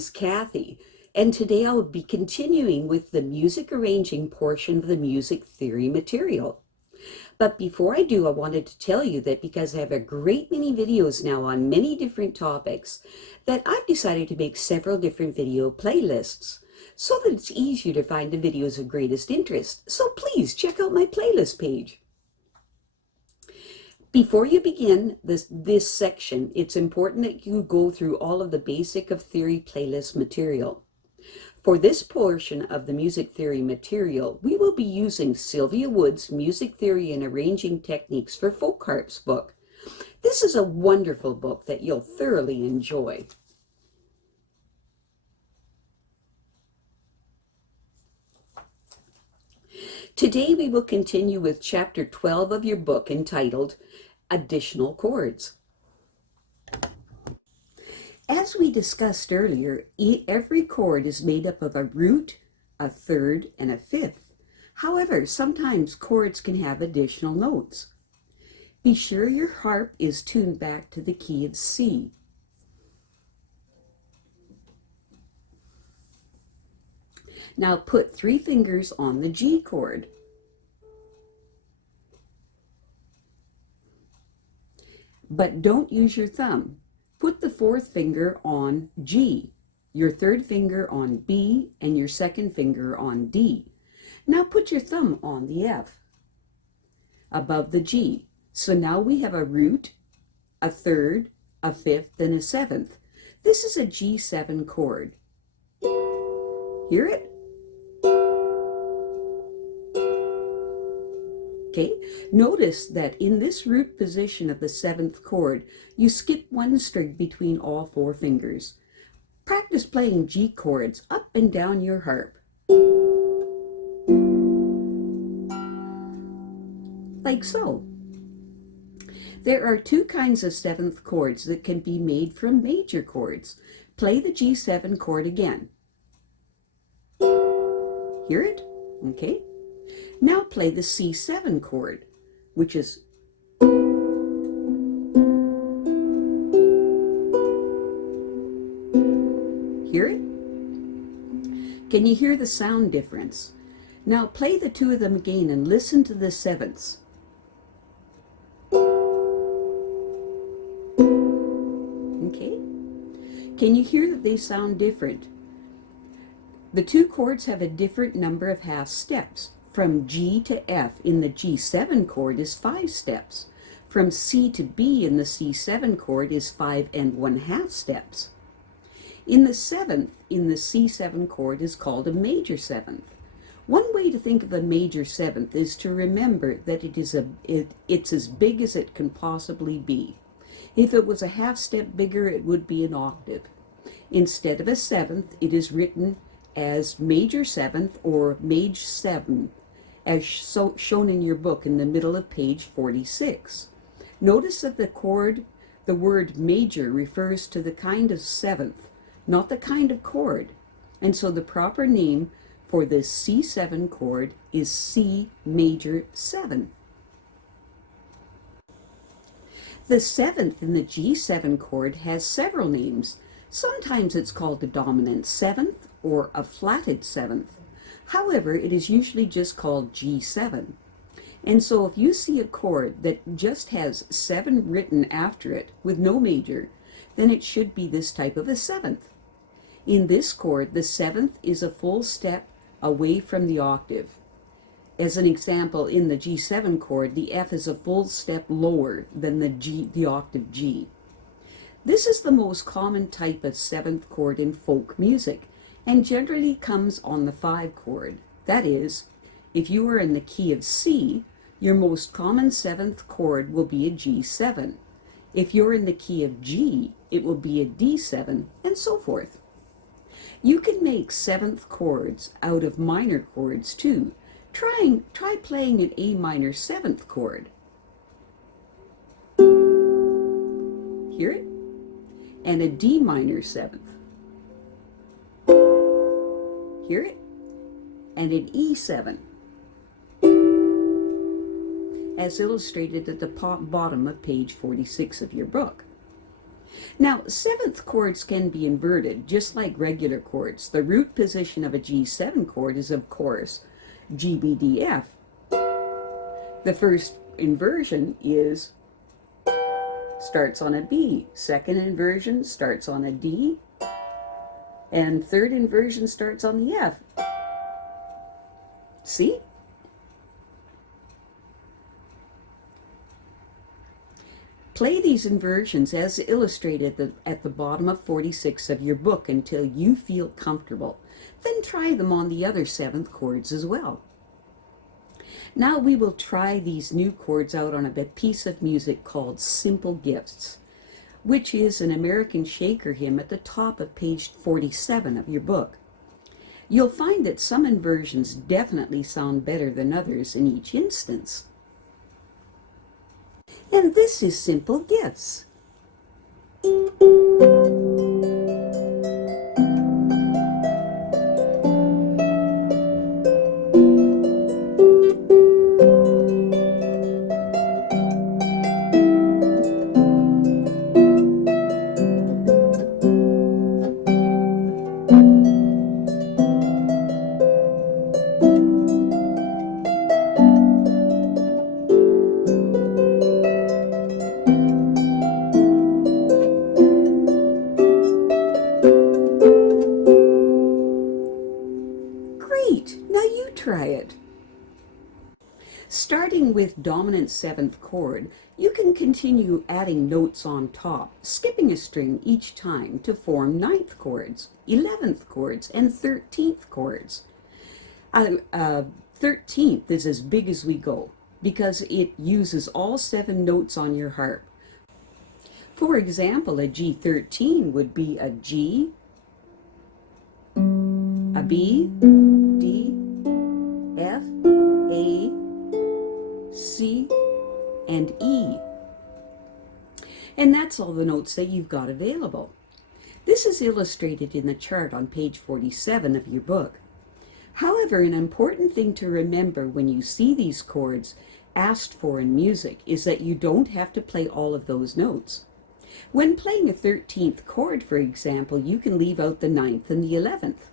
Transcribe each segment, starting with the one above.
is Kathy, and today I'll be continuing with the music arranging portion of the music theory material. But before I do, I wanted to tell you that because I have a great many videos now on many different topics, that I've decided to make several different video playlists so that it's easier to find the videos of greatest interest. So please check out my playlist page. Before you begin this section, it's important that you go through all of the basic of theory playlist material. For this portion of the music theory material, we will be using Sylvia Woods' Music Theory and Arranging Techniques for Folk Harps book. This is a wonderful book that you'll thoroughly enjoy. Today we will continue with chapter 12 of your book entitled Additional Chords. As we discussed earlier, every chord is made up of a root, a third, and a fifth. However, sometimes chords can have additional notes. Be sure your harp is tuned back to the key of C. Now put 3 fingers on the G chord. But don't use your thumb. Put the 4th finger on G, your 3rd finger on B, and your 2nd finger on D. Now put your thumb on the F, above the G. So now we have a root, a 3rd, a 5th, and a 7th. This is a G7 chord. Hear it? Okay, notice that in this root position of the 7th chord, you skip 1 string between all 4 fingers. Practice playing G chords up and down your harp. Like so. There are 2 kinds of 7th chords that can be made from major chords. Play the G7 chord again. Hear it? Okay. Now play the C7 chord, which is hear it? Can you hear the sound difference? Now play the 2 of them again and listen to the 7ths. Okay? Can you hear that they sound different? The 2 chords have a different number of half steps. From G to F in the G7 chord is 5 steps. From C to B in the C7 chord is 5 1/2 steps. In the 7th in the C7 chord is called a major 7th. One way to think of a major 7th is to remember that it's as big as it can possibly be. If it was a half step bigger, it would be an octave. Instead of a 7th, it is written as major 7th or maj 7, as shown in your book in the middle of page 46. Notice that the word major refers to the kind of 7th, not the kind of chord, and so the proper name for this C7 chord is C major 7. The 7th in the G7 chord has several names. Sometimes it's called the dominant 7th or a flatted 7th. However, it is usually just called G7. And so if you see a chord that just has 7 written after it with no major, then it should be this type of a 7th. In this chord, the 7th is a full step away from the octave. As an example, in the G7 chord, the F is a full step lower than the octave G. This is the most common type of 7th chord in folk music, and generally comes on the 5 chord. That is, if you are in the key of C, your most common 7th chord will be a G7. If you're in the key of G, it will be a D7, and so forth. You can make 7th chords out of minor chords too. Try playing an A minor 7th chord. Hear it? And a D minor 7th. Hear it? And an E7, as illustrated at the bottom of page 46 of your book. Now, seventh chords can be inverted, just like regular chords. The root position of a G7 chord is, of course, G, B, D, F. The first inversion starts on a B. Second inversion starts on a D. And third inversion starts on the F. See? Play these inversions as illustrated at the bottom of 46 of your book until you feel comfortable. Then try them on the other seventh chords as well. Now we will try these new chords out on a piece of music called Simple Gifts, which is an American Shaker hymn at the top of page 47 of your book. You'll find that some inversions definitely sound better than others in each instance. And this is Simple Gifts. Great! Now you try it. Starting with dominant seventh chord, you can continue adding notes on top, skipping a string each time to form ninth chords, 11th chords, and 13th chords. 13th is as big as we go because it uses all 7 notes on your harp. For example, a G13 would be a G, a B, D, F, A, C, and E. And that's all the notes that you've got available. This is illustrated in the chart on page 47 of your book. However, an important thing to remember when you see these chords asked for in music is that you don't have to play all of those notes. When playing a 13th chord, for example, you can leave out the 9th and the 11th.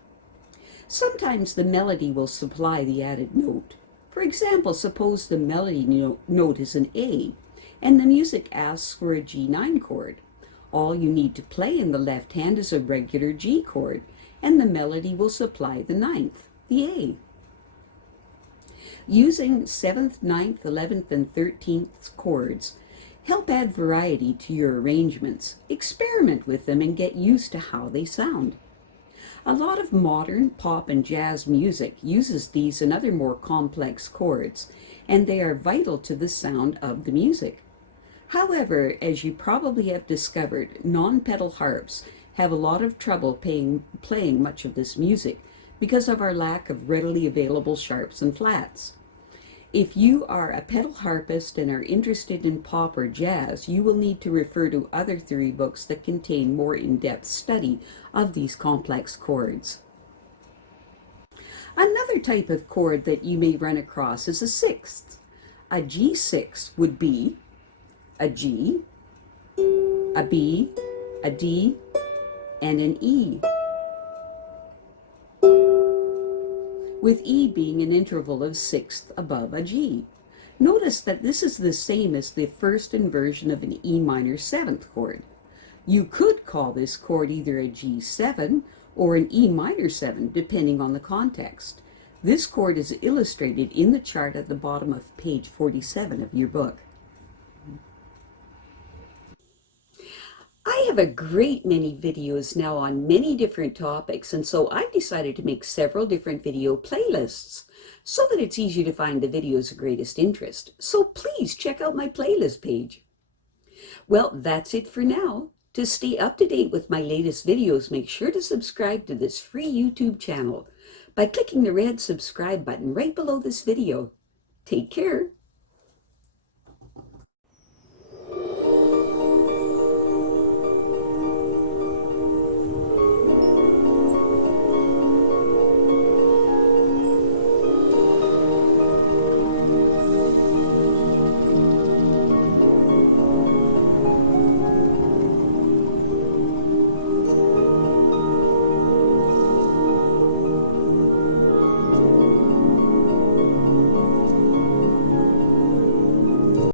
Sometimes the melody will supply the added note. For example, suppose the melody note is an A, and the music asks for a G9 chord. All you need to play in the left hand is a regular G chord, and the melody will supply the 9th, the A. Using 7th, 9th, 11th, and 13th chords help add variety to your arrangements. Experiment with them and get used to how they sound. A lot of modern pop and jazz music uses these and other more complex chords, and they are vital to the sound of the music. However, as you probably have discovered, non-pedal harps have a lot of trouble playing much of this music because of our lack of readily available sharps and flats. If you are a pedal harpist and are interested in pop or jazz, you will need to refer to other theory books that contain more in-depth study of these complex chords. Another type of chord that you may run across is a sixth. A G6 would be a G, a B, a D, and an E, with E being an interval of sixth above a G. Notice that this is the same as the first inversion of an E minor 7th chord. You could call this chord either a G7 or an E minor 7, depending on the context. This chord is illustrated in the chart at the bottom of page 47 of your book. I have a great many videos now on many different topics, and so I've decided to make several different video playlists so that it's easy to find the videos of greatest interest. So please check out my playlist page. Well, that's it for now. To stay up to date with my latest videos, make sure to subscribe to this free YouTube channel by clicking the red subscribe button right below this video. Take care.